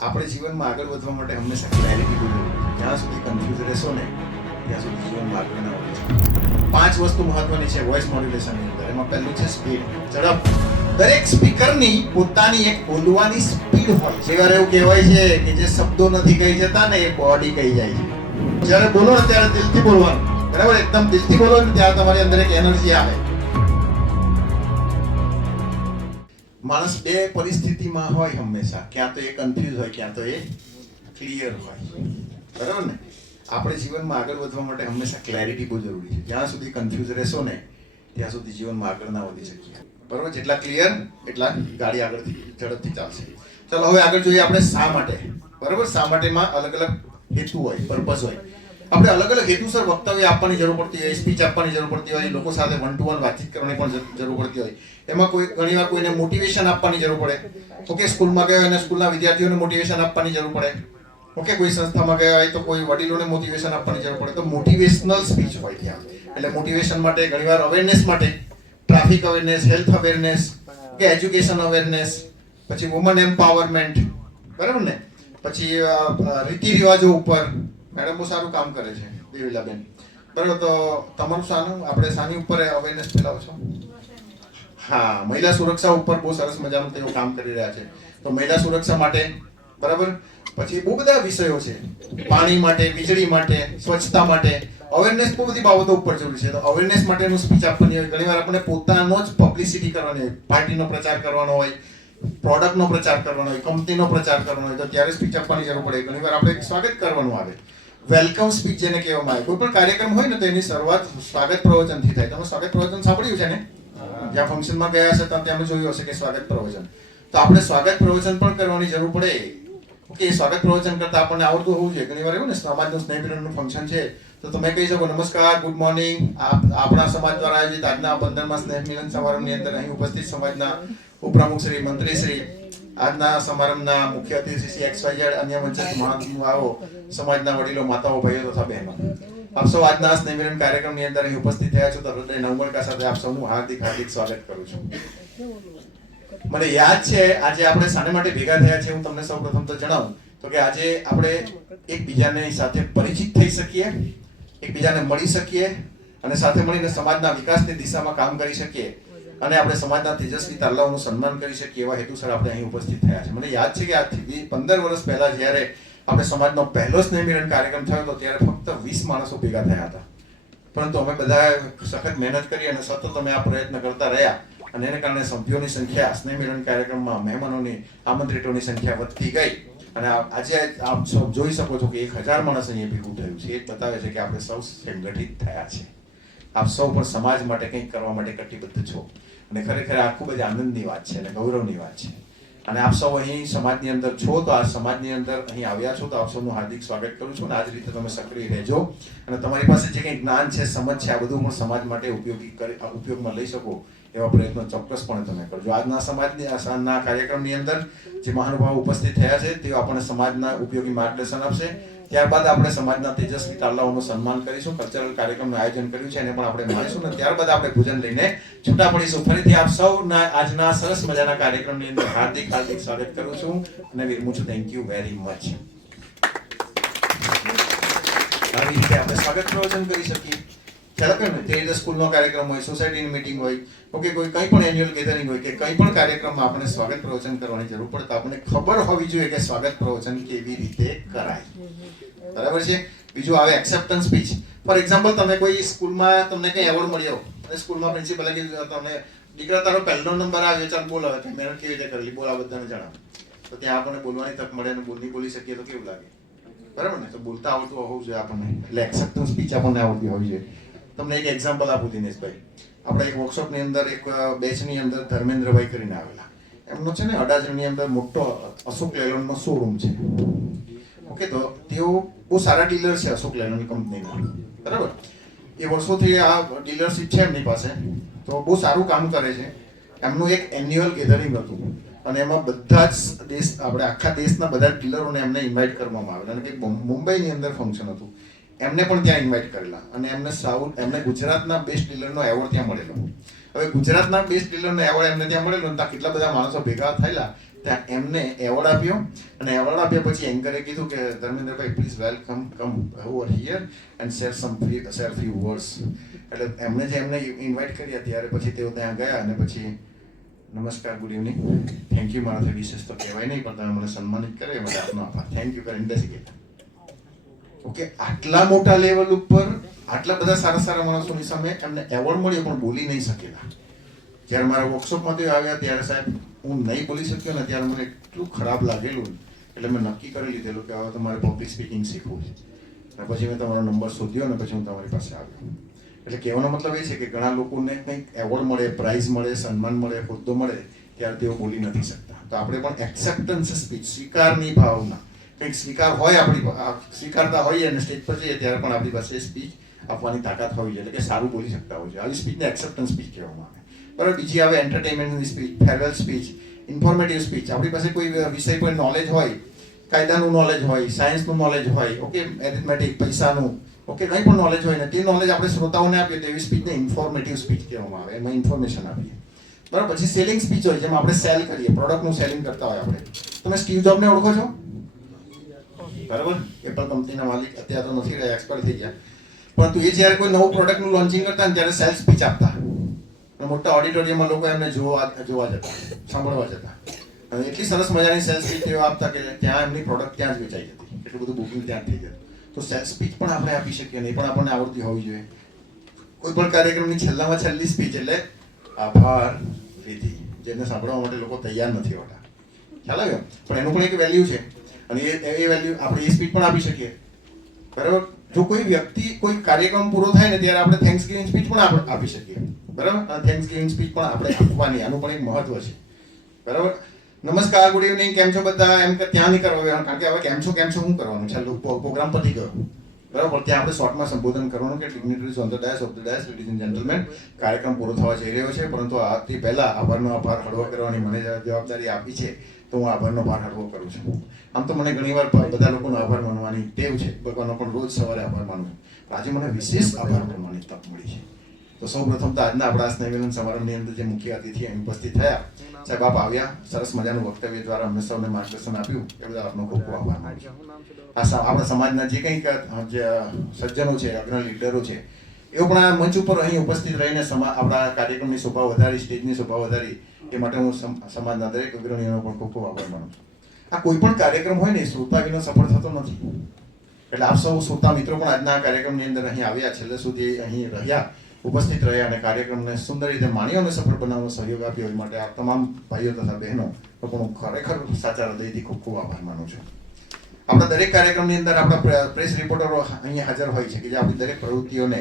આપણે જીવનમાં આગળ વધવા માટે હંમેશા ક્લેરિટી જોઈએ. જ્યાં સુધી કન્ફ્યુઝ રહેશો ને ત્યાં સુધી જીવનમાં આગળ ના વધો. 5 વસ્તુ મહત્વની છે વોઇસ મોડ્યુલેશનની અંદર. એમાં પહેલું છે સ્પીડ, ઝડપ. દરેક સ્પીકરની પોતાની એક બોલવાની સ્પીડ હોય છે. ઘણી વાર એવું કહેવાય છે કે જે શબ્દો નથી કહી જતા ને એ બોડી કહી જાય છે. જ્યારે બોલો ને ત્યારે દિલથી બોલવાનું, બરાબર? એકદમ દિલથી બોલો ને ત્યારે તમારી અંદર એક એનર્જી આવે. માણસ બે પરિસ્થિતિમાં હોય હંમેશા, ક્યાં તો એ કન્ફ્યુઝ હોય, ક્યાં તો એ ક્લિયર હોય, બરાબર ને? આપણે જીવનમાં આગળ વધવા માટે હંમેશા ક્લેરિટી બહુ જરૂરી છે. જ્યાં સુધી કન્ફ્યુઝ રહેશો ને ત્યાં સુધી જીવનમાં આગળ ના વધી શકીએ, બરાબર? જેટલા ક્લિયર એટલા ગાડી આગળથી ઝડપથી ચાલશે. ચાલો હવે આગળ જોઈએ આપણે શા માટે, બરાબર? શા માટેમાં અલગ અલગ હેતુ હોય, પર્પઝ હોય. આપણે અલગ અલગ હેતુસર વક્તવ્ય આપવાની જરૂર પડતી હોય, સ્પીચ આપવાની જરૂર પડતી હોય, લોકો સાથે 1-to-1 વાતચીત કરવાની પણ જરૂર પડતી હોય. એમાં કોઈ ઘણીવાર કોઈને મોટિવેશન આપવાની જરૂર પડે. ઓકે, સ્કૂલમાં ગયા અને સ્કૂલના વિદ્યાર્થીઓને મોટિવેશન આપવાની જરૂર પડે. ઓકે, કોઈ સંસ્થામાં ગયા હોય તો કોઈ વડીલોને મોટિવેશન આપવાની જરૂર પડે. તો મોટિવેશનલ સ્પીચ હોય ત્યાં. એટલે મોટિવેશન માટે ઘણીવાર અવેરનેસ માટે ટ્રાફિક અવેરનેસ, હેલ્થ અવેરનેસ, કે એજ્યુકેશન અવેરનેસ, પછી વુમન એમ્પાવરમેન્ટ, બરાબર ને? પછી રીતિ રિવાજો ઉપર મેડમ બહુ સારું કામ કરે છે, દેવીલાબેન, બરાબર? તો તમારું શાનું, આપણે શાની ઉપર અવેરનેસ ફેલાવો છો? હા, મહિલા સુરક્ષા ઉપર બહુ સરસ મજાનું તેઓ કામ કરી રહ્યા છે. તો મહિલા સુરક્ષા માટે, બરાબર? પછી બહુ બધા વિષયો છે, પાણી માટે, વીજળી માટે, સ્વચ્છતા માટે. અવેરનેસ બહુ બધી બાબતો ઉપર જરૂરી છે. તો અવેરનેસ માટેનું સ્પીચ આપવાની હોય. ઘણીવાર આપણે પોતાનો જ પબ્લિસિટી કરવાની હોય, પાર્ટીનો પ્રચાર કરવાનો હોય, પ્રોડક્ટનો પ્રચાર કરવાનો હોય, કંપનીનો પ્રચાર કરવાનો હોય, તો ત્યારે સ્પીચ આપવાની જરૂર પડે. ઘણીવાર આપણે સ્વાગત કરવાનું આવે, વેલકમ સ્પીચ જેને કહેવામાં આવે. કોઈ પણ કાર્યક્રમ હોય ને તો એની શરૂઆત સ્વાગત પ્રવચનથી થાય. તમે સ્વાગત પ્રવચન સાંભળ્યું છે ને? જ્યાં ફંક્શનમાં ગયા હશે ત્યાં તમે જોયું હશે કે સ્વાગત પ્રવચન. તો આપણે સ્વાગત પ્રવચન પણ કરવાની જરૂર પડે. ઓકે, સ્વાગત પ્રવચન કરતા આપણને આવડતું હોવું જોઈએ. ઘણીવાર એવું ને, સમાજનું સ્નેહ મિલનનું ફંક્શન છે તો તમે કહી શકો, નમસ્કાર, ગુડ મોર્નિંગ. આપણા સમાજ દ્વારા આયોજિત આજના 15મા સ્નેહ મિલન સમારંભની અંદર અહીં ઉપસ્થિત સમાજના ઉપપ્રમુખ શ્રી, મંત્રી શ્રી, આજના સમારંભના મુખ્ય અતિથિ શ્રી XYZ, અન્ય મંચસ્થ મહાનુભાવો, સમાજના વડીલો, માતાઓ, ભાઈઓ તથા બહેનો, આપ સૌ આજના સ્નેહ મિલન કાર્યક્રમની અંદર અહીં ઉપસ્થિત થયા છો. તો હૃદય નવમળકા સાથે આપ સૌનું હાર્દિક સ્વાગત કરું છું. મને યાદ છે આજે આપણે શાને માટે ભેગા થયા છે, હું તમને સૌપ્રથમ તો જણાવું તો કે આજે આપણે એકબીજાની સાથે પરિચિત થઈ શકીએ, એકબીજાને મળી શકીએ અને સાથે મળીને સમાજના વિકાસની દિશામાં કામ કરી શકીએ અને આપણે સમાજના તેજસ્વી તારલાઓનું સન્માન કરી શકીએ એવા હેતુસર આપણે અહીં ઉપસ્થિત થયા છે. મને યાદ છે કે આજથી 15 વર્ષ પહેલા જ્યારે આપણે સમાજનો પહેલો સ્નેહ મિલન કાર્યક્રમ થયો હતો ત્યારે ફક્ત 20 માણસો ભેગા થયા હતા. પરંતુ અમે બધા સખત મહેનત કરી અને સતત અમે આ પ્રયત્ન કરતા રહ્યા અને એને કારણે સભ્યોની સંખ્યા, સ્નેહ મિલન કાર્યક્રમમાં મહેમાનોની, આમંત્રિતોની સંખ્યા વધતી ગઈ અને આજે આપ સૌ જોઈ શકો છો કે 1000 માણસ અહીંયા ભેગું થયું છે. એ બતાવે છે કે આપણે સૌ સંગઠિત થયા છે. આપ સૌ પણ સમાજ માટે કંઈક કરવા માટે કટિબદ્ધ છો અને ખરેખર આ ખૂબ જ આનંદની વાત છે અને ગૌરવની વાત છે. અને આપ સૌ અહીં સમાજની અંદર છો તો આ સમાજની અંદર અહીં આવ્યા છો તો આપ સૌનું હાર્દિક સ્વાગત કરું છું. અને આ જ રીતે તમે સક્રિય રહેજો અને તમારી પાસે જે કંઈ જ્ઞાન છે, સમજ છે, આ બધું પણ સમાજ માટે ઉપયોગમાં લઈ શકો એવા પ્રયત્નો ચોક્કસપણે તમે કરજો. આજના સમાજના કાર્યક્રમની અંદર જે મહાનુભાવો ઉપસ્થિત થયા છે તેઓ આપણને સમાજના ઉપયોગી માર્ગદર્શન આપશે. ત્યારબાદ આપણે સમાજના તેજસ્વી તારલાઓનું સન્માન કરીશું. કલ્ચરલ કાર્યક્રમનું આયોજન કર્યું છે એને પણ આપણે માણીશું અને ત્યારબાદ આપણે ભોજન લઈને છૂટા પડીશું. ફરીથી આપ સૌના આજના સરસ મજાના કાર્યક્રમની અંદર હાર્દિક સ્વાગત કરું છું અને વિરમું છું. Thank you very much. આવી રીતે આપણે સ્વાગત પ્રવચન કરી શકીએ. ખ્યાલ આપ્યો ને? તે રીતે સ્કૂલનો કાર્યક્રમ હોય, સોસાયટીની મીટિંગ હોય, ઓકે, કોઈ કંઈ પણ એન્યુઅલ ગેધરિંગ હોય કે કંઈ પણ કાર્યક્રમમાં આપણે સ્વાગત પ્રવચન કરવાની જરૂર પડે તો આપણને ખબર હોવી જોઈએ કે સ્વાગત પ્રવચન કેવી રીતે કરાય, બરાબર છે? બીજું આવે એક્સેપ્ટન્સ સ્પીચ. ફોર એક્ઝામ્પલ, તમે કોઈ સ્કૂલમાં તમને કંઈ એવોર્ડ મળ્યો અને સ્કૂલમાં પ્રિન્સિપલે કીધું તમને, દીકરા તારો પહેલો નંબર આવ્યો, ચાલ બોલ હવે કે મહેનત કેવી રીતે કરેલી, બોલ આ બધાને જણાવ. તો ત્યાં આપણને બોલવાની તક મળે અને બોલી શકીએ તો કેવું લાગે, બરાબર ને? તો બોલતા આવડતું હોવું જોઈએ આપણને. એટલે એક્સેપ્ટન્સ સ્પીચ આપણને આવડતી હોવી જોઈએ. તમને એક એક્ઝામ્પલ આપું દિનેશભાઈ. આપણે એક વર્કશોપની અંદર એક બેચની અંદર ધર્મેન્દ્રભાઈ કરીને આવેલા. એમનો છે ને અડાજણની અંદર મોટો અશોક લેલનનો શોરૂમ છે. ઓકે, તો તેઓ બહુ સારા ડીલર છે અશોક લેલન કંપનીના, બરાબર? એ વર્ષોથી આ ડીલરશીપ છે એમની પાસે, તો બહુ સારું કામ કરે છે. એમનું એક એન્યુઅલ ગેધરિંગ હતું અને એમાં બધા જ આપણે આખા દેશના બધા ડીલરોને એમને ઇન્વાઇટ કરવામાં આવેલા અને કે મુંબઈની અંદર ફંક્શન હતું. એમને પણ ત્યાં ઇન્વાઇટ કરેલા અને એમને ગુજરાતના બેસ્ટ ડીલરનો એવોર્ડ ત્યાં મળેલો. હવે ગુજરાતના બેસ્ટ ડીલરનો એવોર્ડ એમને ત્યાં મળેલો ત્યાં કેટલા બધા માણસો ભેગા થયેલા ત્યાં એમને એવોર્ડ આપ્યો અને એવોર્ડ આપ્યા પછી એન્કરે કીધું કે ધર્મેન્દ્રભાઈ please welcome come over here and share few words. એટલે એમને જે એમને ઇન્વાઇટ કર્યા ત્યારે પછી તેઓ ત્યાં ગયા અને પછી નમસ્કાર, ગુડ ઇવનિંગ, થેન્ક યુ, મારાથી વિશેષ તો કહેવાય નહીં પણ તમે મને સન્માનિત કરે એ માટે આપનો આભાર, થેન્ક યુ કરીને બેસી ગયા. ઓકે, આટલા મોટા લેવલ ઉપર આટલા બધા સારા સારા માણસોની સામે એમને એવોર્ડ મળ્યો પણ બોલી નહીં શકેલા. જ્યારે મારા વર્કશોપમાંથી આવ્યા ત્યારે સાહેબ હું નહીં બોલી શક્યો ને ત્યારે મને એટલું ખરાબ લાગેલું એટલે મેં નક્કી કરી લીધેલું કે હવે તમારે પબ્લિક સ્પીકિંગ શીખવું છે. અને પછી મેં તમારો નંબર શોધ્યો અને પછી હું તમારી પાસે આવ્યો. એટલે કહેવાનો મતલબ એ છે કે ઘણા લોકોને કંઈક એવોર્ડ મળે, પ્રાઇઝ મળે, સન્માન મળે, હોદ્દો મળે ત્યારે તેઓ બોલી નથી શકતા. તો આપણે પણ એક્સેપ્ટન્સ સ્પીચ, સ્વીકારની ભાવના, કંઈક સ્વીકાર હોય આપણી સ્વીકારતા હોઈએ અને સ્ટેજ પર જઈએ ત્યારે પણ આપણી પાસે સ્પીચ આપવાની તાકાત હોવી જોઈએ, એટલે કે સારું બોલી શકતા હોય છે. આવી સ્પીચને એક્સેપ્ટન્સ સ્પીચ કહેવામાં આવે. બરાબર. બીજી આવે એન્ટરટેનમેન્ટની speech, farewell speech, informative speech. આપણી પાસે કોઈ વિષય પર નોલેજ હોય, કાયદાનું નોલેજ હોય, સાયન્સનું નોલેજ હોય, ઓકે, એરિથમેટિક, પૈસાનું, ઓકે, કંઈ પણ નોલેજ હોય ને તે નોલેજ આપણે શ્રોતાઓને આપીએ તો એવી સ્પીચને ઇન્ફોર્મેટિવ સ્પીચ કહેવામાં આવે. એમાં ઇન્ફોર્મેશન આપીએ. બરાબર. પછી સેલિંગ સ્પીચ હોય જેમાં આપણે સેલ કરીએ, પ્રોડક્ટનું સેલિંગ કરતા હોય આપણે. તમે સ્ટીવ જોબને ઓળખો છો? બરાબર. એપલ કંપનીના માલિક અત્યારે તો નથી રહ્યા, એક્સપર્ટ થઈ ગયા, પરંતુ એ જ્યારે કોઈ નવું પ્રોડક્ટનું લોન્ચિંગ કરતા ને ત્યારે સેલ્સ સ્પીચ આપતા. મોટા ઓડિટોરિયમમાં લોકો એમને જોવા જતા, સાંભળવા જતા. અને એટલી સરસ મજાની સેલ્સ સ્પીચ તેઓ આપતા કે ત્યાં એમની પ્રોડક્ટ ત્યાં જ વેચાઈ જતી, એટલું બધું બુકિંગ ત્યાં થઈ જતું. તો સેલ્સ સ્પીચ પણ આપણે આપી શકીએ, નહીં પણ આપણને આવડતી હોવી જોઈએ. કોઈ પણ કાર્યક્રમની છેલ્લામાં છેલ્લી સ્પીચ એટલે આભાર વિધિ, જેને સાંભળવા માટે લોકો તૈયાર નથી હોતા. ખ્યાલ આવ્યો? પણ એનું પણ એક વેલ્યુ છે અને એ વેલ્યુ આપણે એ સ્પીચ પણ આપી શકીએ. બરાબર. જો કોઈ વ્યક્તિ કોઈ કાર્યક્રમ પૂરો થાય ને ત્યારે આપણે થેન્ક્સ ગિવિંગ સ્પીચ પણ આપણે આપી શકીએ. બરાબર. અને થેન્ક્સ ગિવિંગ સ્પીચ પણ આપણે આપવાની, આનું પણ એક મહત્વ છે. બરાબર. નમસ્કાર, ગુડ ઇવનિંગ, કેમ છો બધા, એમ કે ત્યાં નહીં કરવા, કારણ કે હવે કેમ છો શું કરવાનું, છેલ્લું પ્રોગ્રામ પતી ગયો. બરાબર. ત્યાં આપણે શોર્ટમાં સંબોધન કરવાનું કે dignitaries on the dais of the dais, ladies and gentleman, કાર્યક્રમ પૂરો થવા જઈ રહ્યો છે, પરંતુ આથી પહેલા આભારનો આભાર હળવો કરવાની મને જવાબદારી આપી છે તો હું આભારનો ભાર હળવો કરું છું. આમ તો મને ઘણીવાર બધા લોકોનો આભાર માનવાની ટેવ છે, ભગવાનનો પણ રોજ સવારે આભાર માનું. આજે મને વિશેષ આભાર માનવાની તક મળી છે. તો સૌ પ્રથમ તો આજના આપણા સ્નેહ મિલન સમારંભની અંદર જે મુખ્ય અતિથિ અહીં ઉપસ્થિત થયા, સાહેબ આપ આવ્યા, સરસ મજાનું વક્તવ્ય દ્વારા અમને સૌને માર્ગદર્શન આપ્યું, એ બધા આપનો ખૂબ ખૂબ આભાર માનું છું. આપણા સમાજના જે કંઈક જે સજ્જનો છે, અગ્રણી લીડરો છે, એઓ પણ આ મંચ ઉપર અહીં ઉપસ્થિત રહીને આપણા કાર્યક્રમની શોભા વધારી, સ્ટેજની શોભા વધારી, એ માટે હું સમાજના દરેક અગ્રણીઓનો પણ ખૂબ ખૂબ આભાર માનું છું. આ કોઈ પણ કાર્યક્રમ હોય ને શ્રોતા વિના સફળ થતો નથી. એટલે આપ સૌ શ્રોતા મિત્રો પણ આજના આ કાર્યક્રમની અંદર અહીં આવ્યા, છેલ્લે સુધી અહીં રહ્યા, ઉપસ્થિત રહ્યા અને કાર્યક્રમને સુંદર રીતે માણ્યો અને સફળ બનાવવાનો સહયોગ આપ્યો. એ માટે આ તમામ ભાઈઓ તથા બહેનો પણ હું ખરેખર સાચા હૃદયથી ખૂબ ખૂબ આભાર માનું છું. આપણા દરેક કાર્યક્રમની અંદર આપણા પ્રેસ રિપોર્ટરો અહીંયા હાજર હોય છે કે જે આપણી દરેક પ્રવૃત્તિઓને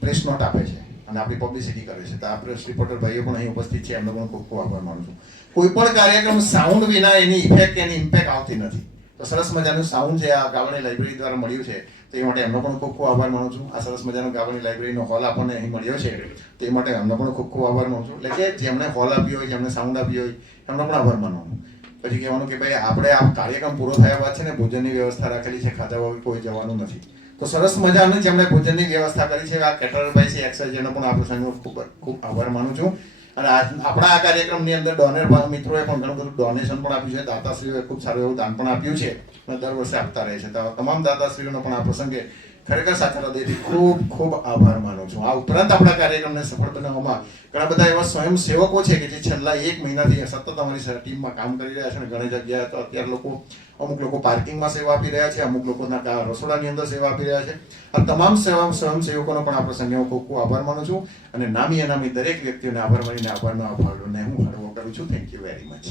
પ્રેસ નોટ આપે છે અને આપણી પબ્લિસિટી કરે છે. તો આ પ્રેસ રિપોર્ટર ભાઈઓ પણ અહીં ઉપસ્થિત છે, એમનો પણ ખૂબ ખૂબ આભાર માનું છું. કોઈ પણ કાર્યક્રમ સાઉન્ડ વિના એની ઇફેક્ટ, એની ઇમ્પેક્ટ આવતી નથી. તો સરસ મજાનું સાઉન્ડ જે આ ગાવણી લાઇબ્રેરી દ્વારા મળ્યું છે તો એ માટે એમનો પણ ખૂબ ખૂબ આભાર માનું છું. આ સરસ મજાનો ગાવણી લાઇબ્રેરીનો હોલ આપણને અહીં મળ્યો છે તો એ માટે એમનો પણ ખૂબ ખૂબ આભાર માનું છું. એટલે કે જેમણે હોલ આપ્યો હોય, જેમણે સાઉન્ડ આપ્યો હોય, એમનો પણ આભાર માનવાનો. પછી કહેવાનું કે ભાઈ આપણે આ કાર્યક્રમ પૂરો થયા બાદ છે ને ભોજનની વ્યવસ્થા રાખેલી છે, ખાધા વગર કોઈ જવાનું નથી. તો સરસ મજાની જેમણે ભોજનની વ્યવસ્થા કરી છે આ કેટરરભાઈ છે એક્સાઇઝ, જેનો પણ આ પ્રસંગનો ખૂબ ખૂબ આભાર માનું છું. અને આપણા આ કાર્યક્રમની અંદર ડોનર મિત્રોએ પણ ઘણું બધું ડોનેશન પણ આપ્યું છે, દાતાશ્રીઓએ ખૂબ સારું એવું દાન પણ આપ્યું છે અને દર વર્ષે આપતા રહે છે. તો તમામ દાતાશ્રીઓનો પણ આ પ્રસંગે ખરેખર સાચા હૃદયથી ખૂબ ખૂબ આભાર માનું છું. આ ઉપરાંત આપણા કાર્યક્રમને સફળ બનાવવામાં ઘણા બધા એવા સ્વયંસેવકો છે કે જે છેલ્લા 1 મહિનાથી સતત અમારી ટીમમાં કામ કરી રહ્યા છે અને ઘણી જગ્યાએ તો અત્યારે અમુક લોકો પાર્કિંગમાં સેવા આપી રહ્યા છે, અમુક લોકોના રસોડાની અંદર સેવા આપી રહ્યા છે. આ તમામ સ્વયંસેવકોનો પણ આ પ્રસંગે હું ખૂબ ખૂબ આભાર માનું છું અને નામી અનામી દરેક વ્યક્તિઓને આભાર માનીને આભારનો આભારને હું હળવો કરું છું. Thank you very much.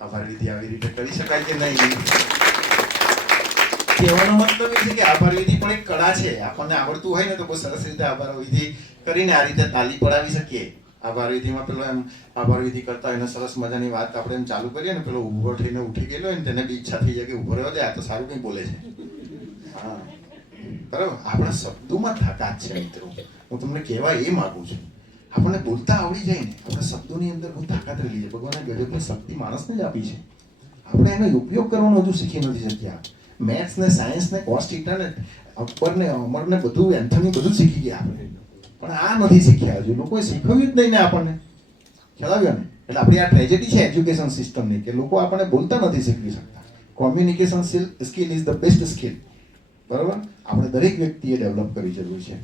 આભાર વિધિ આવી રીતે કરી શકાય કે નહીં? કહેવાનો મતલબ એ છે કે આભાર વિધિ પણ એક કળા છે. આપણને આવડતું હોય ને તો બહુ સરસ રીતે આભાર વિધિ કરીને આ રીતે તાલી પડાવી શકીએ. આભાર વિધિમાં પેલો એમ આભાર વિધિ કરતા હોય ને સરસ મજાની વાત આપણે એમ ચાલુ કરીએ ને, પેલો ઊભો થઈને ઉઠી ગયેલો હોય ને તેને બી ઈચ્છા થઈ જાય કે ઊભો રહ્યો જાય, આ તો સારું કંઈ બોલે છે. હા બરાબર. આપણા શબ્દોમાં તાકાત છે મિત્રો. હું તમને કહેવા એ માગું છું, આપણને બોલતા આવડી જાય ને, આપણા શબ્દોની અંદર બહુ તાકાત રહેલી છે. ભગવાને ગજબની શક્તિ માણસને જ આપી છે. આપણે એનો ઉપયોગ કરવાનો હજુ શીખી નથી શક્યા. મેથ્સ ને સાયન્સ ને કોસ્ટ ઇન્ટરને અકબર ને અમર ને બધું એન્થની બધું શીખી ગયા આપણે, પણ આ નથી શીખ્યા હજુ. લોકોએ શીખવ્યું જ નહીં ને આપણને. ખ્યાલ આવ્યો ને? એટલે આપણી આ ટ્રેજેડી છે એજ્યુકેશન સિસ્ટમની કે લોકો આપણને બોલતા નથી શીખવી શકતા. Communication skill is the best skill. બરાબર, આપણે દરેક વ્યક્તિએ ડેવલપ કરવી જરૂરી છે.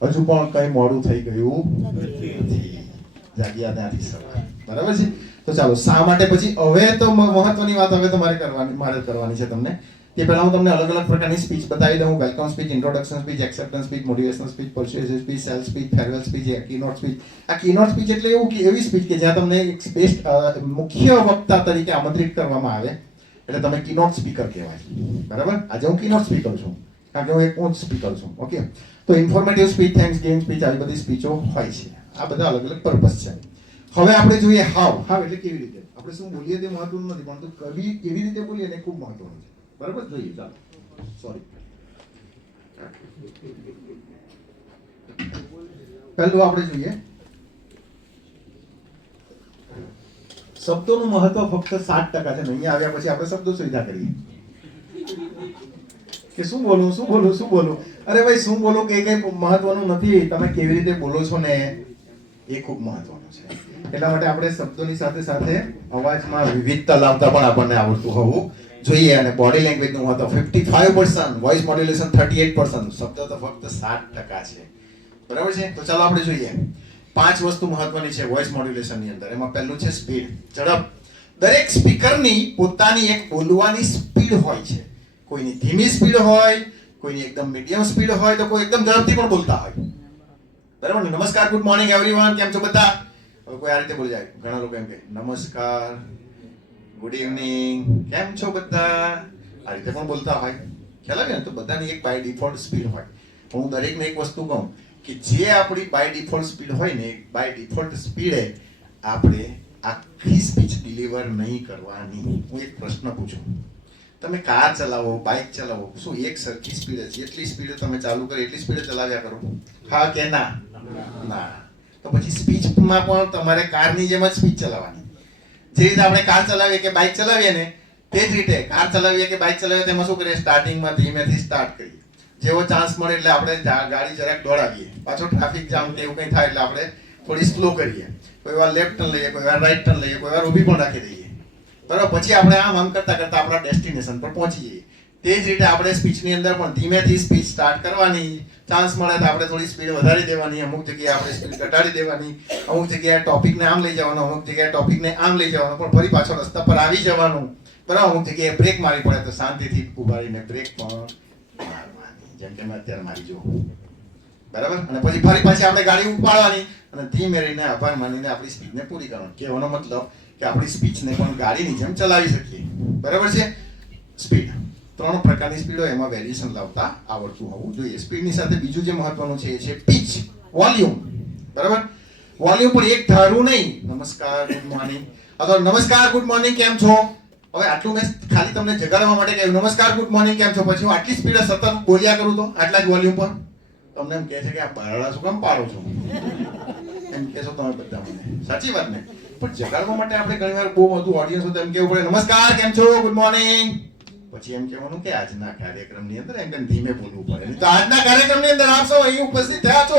હજુ પણ કંઈ મોડું થઈ ગયું નથી. જાગ્યા ત્યાંથી સવાર. બરાબર છે. તો ચાલો, શા માટે પછી હવે તો મહત્વની વાત હવે તમારે કરવાની છે તમને. તે પહેલા હું તમને અલગ અલગ પ્રકારની સ્પીચ બતાવી દઉં. Welcome speech, introduction speech, acceptance speech, motivational speech, persuasive speech, sales speech, farewell speech, keynote speech. આ કીનોટ સ્પીચ એટલે એવી સ્પીચ કે જ્યાં તમને એક બેસ્ટ મુખ્ય વક્તા તરીકે આમંત્રિત કરવામાં આવે, એટલે તમે કીનોટ સ્પીકર કહેવાય. બરાબર, આજે હું કીનોટ સ્પીકર છું કારણ કે હું એક ઊંચ સ્પીકર છું. ઓકે, તો informative speech, thanks giving speech, આવી બધી સ્પીચો હોય છે. આ બધા અલગ અલગ પર્પસ છે. હવે આપણે જોઈએ હાવ એટલે કેવી રીતે આપણે શું બોલીએ તે મહત્વનું નથી, પરંતુ કેવી રીતે બોલીએ એને ખૂબ મહત્વનું છે. બરાબર, જોઈએ. ચાલો, સોરી. પહેલું આપણે જોઈએ શબ્દોનું મહત્વ ફક્ત 7% છે. અહીંયા આવ્યા પછી આપણે શબ્દો સુવિધા કરીએ કે શું બોલું. અરે ભાઈ, શું બોલું કે કઈ મહત્વનું નથી, તમે કેવી રીતે બોલો છો ને એ ખૂબ મહત્વનું છે. એટલા માટે આપણે શબ્દોની સાથે સાથે અવાજમાં વિવિધતા લાવતા પણ આપણને આવડતું હોવું જોઈએ. અને બોડી લેંગ્વેજનું મહત્વ 55%, વોઇસ મોડ્યુલેશન 38%, શબ્દો તો ફક્ત 7% છે. બરાબર છે. તો ચાલો આપણે જોઈએ 5 વસ્તુ મહત્વની છે વોઇસ મોડ્યુલેશનની અંદર. એમાં પહેલું છે સ્પીડ, ઝડપ. દરેક સ્પીકરની પોતાની એક બોલવાની સ્પીડ હોય છે. કોઈની ધીમી સ્પીડ હોય, કોઈની એકદમ મીડિયમ સ્પીડ હોય, તો કોઈ એકદમ ઝડપથી પણ બોલતા હોય. બરાબર ને. નમસ્કાર, ગુડ મોર્નિંગ એવરીવન, કેમ છો બધા? હવે કોઈ આ રીતે બોલી જાય. ઘણા લોકો એમ કહે નમસ્કાર, ગુડ ઇવનિંગ, કેમ છો બધા? આ રીતે પણ બોલતા હોય. ખ્યાલ આવે ને? તો બધાની એક બાય ડિફોલ્ટ સ્પીડ હોય. હું દરેકને એક વસ્તુ કહું કે જે આપણી બાય ડિફોલ્ટ સ્પીડ હોય ને, બાય ડિફોલ્ટ સ્પીડે આપણે આખી સ્પીચ ડિલિવર નહીં કરવાની. હું એક પ્રશ્ન પૂછું, તમે કાર ચલાવો, બાઇક ચલાવો, શું એક સરખી સ્પીડે જેટલી સ્પીડે તમે ચાલુ કરી એટલી સ્પીડે ચલાવ્યા કરો? હા કે ના? ના. તો પછી સ્પીચમાં પણ તમારે કારની જેમ જ સ્પીચ ચલાવવાની. જે રીતે આપણે કાર ચલાવીએ કે બાઇક ચલાવીએ ને, તે જ રીતે કાર ચલાવીએ કે બાઇક ચલાવીએ તેમાં શું કરીએ? સ્ટાર્ટિંગમાં ધીમેથી સ્ટાર્ટ કરીએ. જેવો ચાન્સ મળે એટલે આપણે ગાડી જરાક દોડાવીએ. પાછો ટ્રાફિક જામ કે એવું કંઈ થાય એટલે આપણે થોડી સ્લો કરીએ. કોઈ વાર લેફ્ટ ટર્ન લઈએ, કોઈ વાર રાઈટ ટર્ન લઈએ, કોઈ વાર ઊભી પણ રાખી દઈએ. બરાબર, પછી આપણે આમ કરતા આપણા ડેસ્ટિનેશન પર પહોંચી જઈએ. તે જ રીતે આપણે સ્પીચની અંદર પણ ધીમેથી સ્પીચ સ્ટાર્ટ કરવાની. ચાન્સ મળે તો આપણે થોડી સ્પીડ વધારી દેવાની, અમુક જગ્યાએ આપણે સ્પીડ ઘટાડી દેવાની, અમુક જગ્યાએ ટોપિકને આમ લઈ જવાનું, અમુક જગ્યાએ ટોપિકને આમ લઈ જવાનું, પણ ફરી પાછો રસ્તા પર આવી જવાનું. બરાબર, અમુક જગ્યાએ બ્રેક મારવી પડે તો શાંતિથી ઉભા રહીને બ્રેક પણ મારવાની, જેમ કે મેં અત્યારે મારી જો. બરાબર, અને પછી ફરી પાછી આપણે ગાડી ઉપાડવાની અને ધીમે રહીને આભાર માનીને આપણી સ્પીચને પૂરી કરવાની. કહેવાનો મતલબ કે આપણી સ્પીચને પણ ગાડીની જેમ ચલાવી શકીએ. બરાબર છે. સ્પીડ 3 પ્રકારની સ્પીડ હોય, એમાં વેરિએશન લાવતા આવડતું હોવું જોઈએ. સ્પીડની સાથે બીજું જે મહત્વનું છે એ છે પિચ, વોલ્યુમ. બરાબર, વોલ્યુમ પણ એક ધારું નહીં. નમસ્કાર, ગુડ મોર્નિંગ, અથવા નમસ્કાર, ગુડ મોર્નિંગ, કેમ છો? હવે આટલું મેં ખાલી તમને જગાડવા માટે કહ્યું, નમસ્કાર, ગુડ મોર્નિંગ, કેમ છો? પછી હું આટલી સ્પીડે સતત બોલ્યા કરું તો આટલા જ વોલ્યુમ પર તમને એમ કહે છે કે આ બારડા શું કામ પાડો છો? એમ કહેશો તમે બધા મને. સાચી વાત ને? પણ જગાડવા માટે આપણે ઘણીવાર બહુ મોટું ઓડિયન્સ હોય તો એમ કહેવું પડે, નમસ્કાર, કેમ છો, ગુડ મોર્નિંગ. પછી એમ કહેવાનું કે આજના કાર્યક્રમની અંદર એમ ધીમે બોલવું પડે. તો આજના કાર્યક્રમની અંદર આપ સૌ અહીં ઉપસ્થિત થયા છો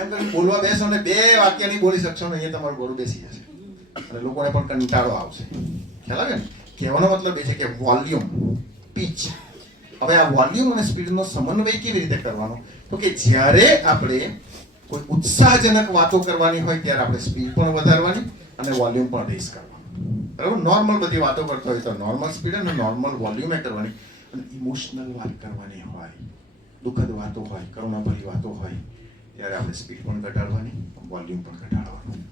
એમ કરીને બોલવા બેસો ને 2 વાક્ય નહીં બોલી શકશો ને, અહીંયા તમારું ગળું બેસી જશે અને લોકોને પણ કંટાળો આવશે. ખ્યાલ આવે ને? કહેવાનો મતલબ એ છે કે વોલ્યુમ, પિચ. હવે આ વોલ્યુમ અને સ્પીડનો સમન્વય કેવી રીતે કરવાનો? તો કે જ્યારે આપણે કોઈ ઉત્સાહજનક વાતો કરવાની હોય ત્યારે આપણે સ્પીડ પણ વધારવાની અને વોલ્યુમ પણ રેઝ કરવાનું. બરાબર, નોર્મલ બધી વાતો કરતા હોય તો નોર્મલ સ્પીડ અને નોર્મલ વોલ્યુમે કરવાની. અને ઇમોશનલ વાત કરવાની હોય, દુઃખદ વાતો હોય, કરુણાભરી વાતો હોય, ત્યારે આપણે સ્પીડ પણ ઘટાડવાની, વોલ્યુમ પણ ઘટાડવાનું.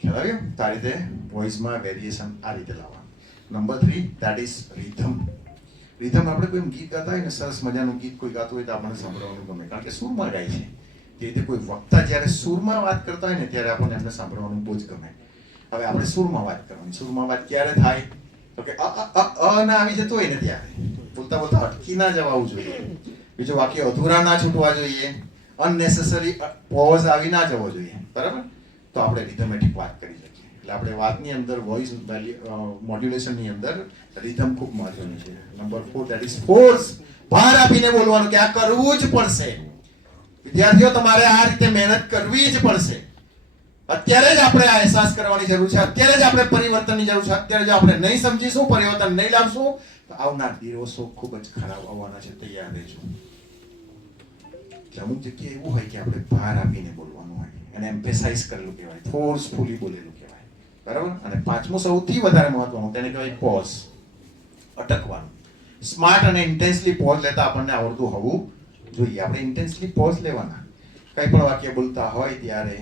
ખ્યાલ આવ્યો? તો આ રીતે વોઇસમાં વેરિએશન આ રીતે લાવવાનું. Number 3, that is rhythm. Rhythm આપણે કોઈ ગીત ગાતા હોય ને, સરસ મજાનું ગીત કોઈ ગાતું હોય તો આપણને સાંભળવાનું ગમે, કારણ કે સૂરમાં ગાય છે. તે રીતે કોઈ વક્તા જ્યારે સૂરમાં વાત કરતા હોય ને ત્યારે આપણને એમને સાંભળવાનું બહુ જ ગમે. હવે આપણે સૂરમાં વાત કરવાની. સૂરમાં વાત ક્યારે થાય? તો કે ના આવી જતો હોય ને ત્યારે. બોલતા બોલતા અટકી ના જવાવું જોઈએ. બીજું વાક્ય અધૂરા ના છૂટવા જોઈએ. અનનેસેસરી પોઝ આવી ના જવો જોઈએ. બરાબર, તો આપણે રિધમેટિક વાત કરી શકીએ. એટલે આપણે વાતની અંદર વોઇસ મોડ્યુલેશનની અંદર રિધમ ખૂબ મહત્વની છે. Number 4, that is force. ભાર આપીને બોલવાનું કે આ કરવું જ પડશે. વિદ્યાર્થીઓ, તમારે આ રીતે મહેનત કરવી જ પડશે. અત્યારે જ આપણે આ અહેસાસ કરવાની જરૂર છે, અત્યારે જ આપણે પરિવર્તનની જરૂર છે. અત્યારે જો આપણે નહીં સમજીશું, પરિવર્તન નહીં લાવશું, તો આવનાર દિવસો ખૂબ જ ખરાબ આવવાના છે. તૈયાર રહેજો. અમુક જગ્યાએ એવું હોય કે આપણે ભાર આપીને બોલવાનું હોય, એને એમ્ફેસાઇઝ કરેલું કહેવાય, ફોર્સફુલી બોલેલું કહેવાય, બરાબર. અને પાંચમું સૌથી વધારે મહત્વનું, તેને કહેવાય પોઝ, અટકવાનું. સ્માર્ટ અને ઇન્ટેન્સલી પોઝ લેતા આપણને આવડતું હોવું જોઈએ. આપણે ઇન્ટેન્સલી પોઝ લેવાના, કંઈ પણ વાક્ય બોલતા હોય ત્યારે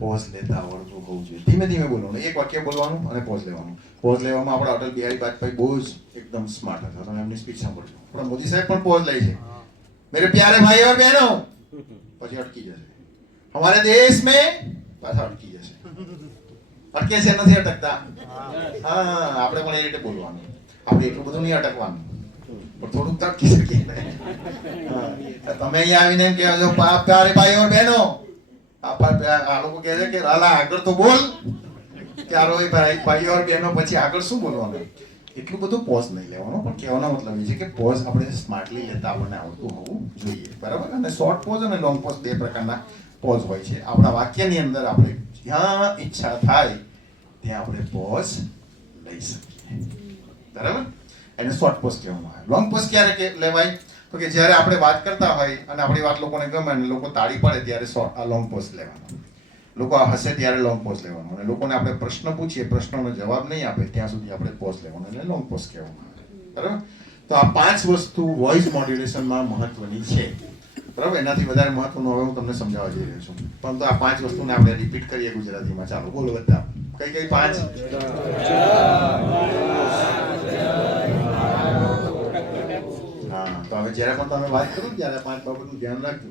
પોઝ લેતા આવડતું હોવું જોઈએ. ધીમે ધીમે બોલવાનું, એક વાક્ય બોલવાનું અને પોઝ લેવાનું. પોઝ લેવામાં આપણા અટલ બિહારી વાજપેયી બહુ જ એકદમ સ્માર્ટ હતા. તમે એમની સ્પીચ સાંભળજો. આપણા મોદી સાહેબ પણ પોઝ લે છે. मेरे प्यारे भाई और बहनों, પછી અટકી જશે. हमारे देश में પાછા અટકી જશે. અટકે છે, નથી અટકતા. હા, આપણે પણ એ રીતે બોલવાનું. આપણે એટલું બધું નહીં અટકવાનું, પણ થોડુંક તો અટકી શકીએ ને. તમે અહીંયા આવીને એમ કહેવા છો, પ્યારે ભાઈ और बहनों, આ લોકો કહે છે કે લાલા આગળ તો બોલ. પ્યારો ભાઈ और बहनों પછી આગળ શું બોલવાનું? એટલું બધું પોઝ નહીં લેવાનો, પણ કહેવાનો મતલબ એ છે કે પોઝ આપણે સ્માર્ટલી લેતા આપણને આવડતું હોવું જોઈએ, બરાબર. અને શોર્ટ પોઝ અને લોંગ પોઝ બે પ્રકારના પોઝ હોય છે. આપણા વાક્યની અંદર આપણે જ્યાં ઈચ્છા થાય ત્યાં આપણે પોઝ લઈ શકીએ, બરાબર. એને શોર્ટ પોઝ કહેવામાં આવે. લોંગ પોઝ ક્યારે લેવાય? તો કે જ્યારે આપણે વાત કરતા હોય અને આપણી વાત લોકોને ગમે અને લોકો તાળી પડે ત્યારે આ લોંગ પોઝ લેવાનો. લોકો હસે ત્યારે લોંગ પોઝ લેવાનો. અને લોકોને આપણે પ્રશ્ન પૂછીએ, પ્રશ્નનો જવાબ નહીં આપે ત્યાં સુધી આપણે પોઝ લેવાનો, એટલે લોંગ પોઝ કહેવામાં આવે, બરાબર. તો આ 5 વસ્તુ વોઇસ મોડ્યુલેશનમાં મહત્વની છે, બરાબર. એનાથી વધારે મહત્વનું હવે હું તમને સમજાવવા જઈ રહ્યો છું, પરંતુ આ 5 વસ્તુને આપણે રિપીટ કરીએ ગુજરાતીમાં. ચાલો બોલો બધા. કઈ કઈ 5? હા, તો હવે જ્યારે પણ તમે વાત કરો ત્યારે 5 બાબતનું ધ્યાન રાખજો.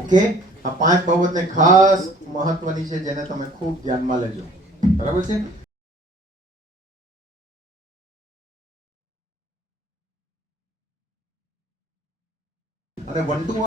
ઓકે, આ 5 બાબતને ખાસ મહત્વની છે, જેને તમે ખૂબ ધ્યાનમાં લેજો, બરાબર છે. અને 1 to 1